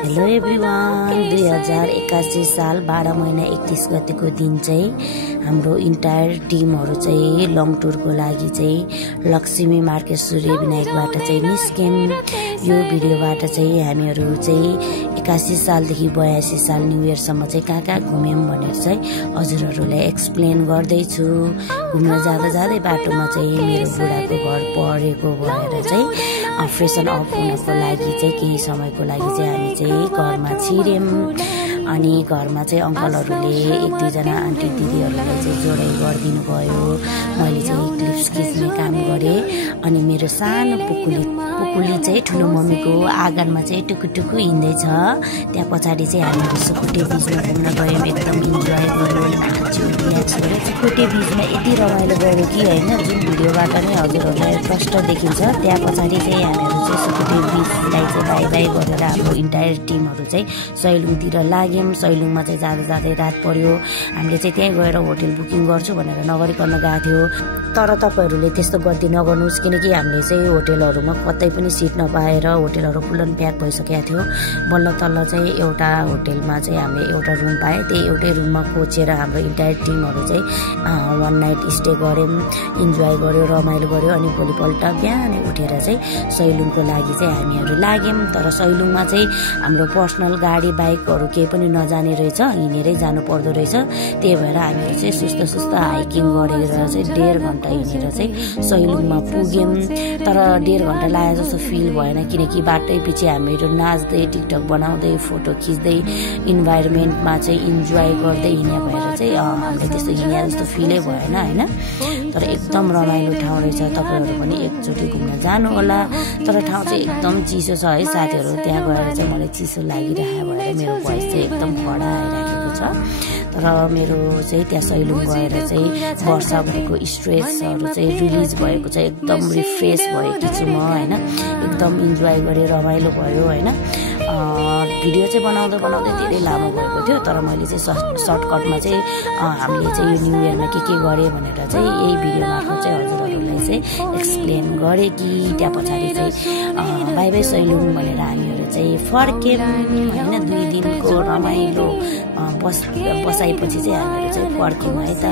Hello everyone 2081 साल 12 महिना 31 गतेको दिन चाहिँ हाम्रो इन्टायर टिमहरु चाहिँ लङ टुरको लागि चाहिँ लक्ष्मी मार्केट सूर्य विनायकबाट चाहिँ निस्क्यौं। यो भिडियोबाट चाहिँ हामीहरु चाहिँ 81 सालदेखि 82 साल न्यू इयर सम्म चाहिँ कहाँ घुम्यौं भनेर चाहिँ हजुरहरुलाई एक्सप्लेन गर्दै छु। घुम्न जाँदै बाटोमा चाहिँ मेरो बुढाको घर परेको भएर चाहिँ फ्रेसन अफ हुनको लागि चाहिँ केही समयको लागि चाहिँ हामी चाहिँ घरमा छिर्यौं। अनि घरमा चाहिँ अंकलहरुले एक दुई जना आन्टी दिदीहरुले चाहिँ जोडाइ गर्दिनु भयो। मैले चाहिँ क्लिप्स खिच्ने काम गरे। अनि मेरो सानो पुकुली चाहिँ ठुलो मम्मीको आँगनमा चाहिँ टुकुटुकु हिँड्दै छ। त्यहाँ पछाडी चाहिँ हामी सुकुटे बीचमा घुम्न गयौं। एकदम इन्जोय गर्यौं, नाच्यौं, रिल्याक्स गर्यौं। सुकुटे बीचमा यति रमाइलो गर्यो कि हैन, जुन भिडियोबाट नै हजुरहरुलाई स्पष्ट देखिन्छ। त्यहाँ पछाडी चाहिँ हामीहरु चाहिँ सुकुटे बीचलाई चाहिँ बाइ बाइ गरेर हाम्रो इन्टायर टिमहरु चाहिँ सैलुङतिर लाग्यौं। सैलुङमा चाहिँ जाँदै रात पर्यो। हामीले चाहिँ त्यही गएर होटल बुकिङ गर्छु भनेर नगरिकन गएको थियो। तर तपाईहरुले त्यस्तो गल्ती नगर्नुस्, किनकि हामीले चाहिँ होटलहरुमा कतै पनि सिट नपाएर होटलहरु फुल्ल प्याक भइसकेको थियो। बल्ल तल्ल चाहिँ एउटा होटलमा चाहिँ हामीले एउटा रुम पाए। त्यही एउटै रुममा कोचेर हाम्रो इन्टायर टिमहरु चाहिँ वन नाइट स्टे गर्यौं, इन्जोय गर्यो, रमाइलो गर्यो। अनि भोलिपल्ट बिहानै उठेर चाहिँ सैलुङको लागि चाहिँ हामीहरु लाग्यौं। तर सैलुङमा चाहिँ हाम्रो पर्सनल गाडी बाइकहरु केही पनि नजाने रहेछ, हिँडेरै जानु पर्दो रहेछ। त्यही भएर हामीहरु चाहिँ सुस्त हाइकिङ गरेर चाहिँ 1.5 घण्टा हिँडेर चाहिँ सैलुङमा पुग्यौं। तर 1.5 घण्टा लागे जस्तो फिल भएन, किनकि बाटै पछि हामीहरु नाच्दै टिकटक बनाउँदै फोटो खिच्दै इन्भाइरोमेन्टमा चाहिँ इन्जोय गर्दै हिँड्या भएर चाहिँ हामीले त्यस्तो हिँड्या जस्तो फिलै भएन हैन। तर एकदम रमाइलो ठाउँ रहेछ। तपाईहरु पनि एकचोटी घुम्न जानु होला। तर ठाउँ चाहिँ एकदम चिसो छ है साथीहरु। त्यहाँ गएर चाहिँ मलाई चिसो लागिरहेको भएर मेरो भोइस चाहिँ एकदम कडा आइराखेको छ। तर मेरो चाहिँ त्यहाँ सैलुङ गएर चाहिँ वर्षभरिको स्ट्रेसहरु चाहिँ रिलिज भएको छ। एकदम रिफ्रेश भएकी छु म हैन। एकदम इन्जोय गरे, रमाइलो भयो हैन। भिडियो चाहिँ बनाउँदै धेरै लामो भएको थियो। तर मैले चाहिँ सर्टकटमा चाहिँ हामीले चाहिँ यो न्यू इयरमा के गरे भनेर चाहिँ यही भिडियो मार्फत चाहिँ हजुरहरुलाई चाहिँ एक्सप्लेन गरे कि त्यहाँ पछाडी चाहिँ बाइ बाइ सैलुङ भनेर हामीहरु चाहिँ फर्क्यौं हैन। 2 दिनको रमाइलो बसाइपछि चाहिँ हामीहरु चाहिँ फर्क्यौं है त।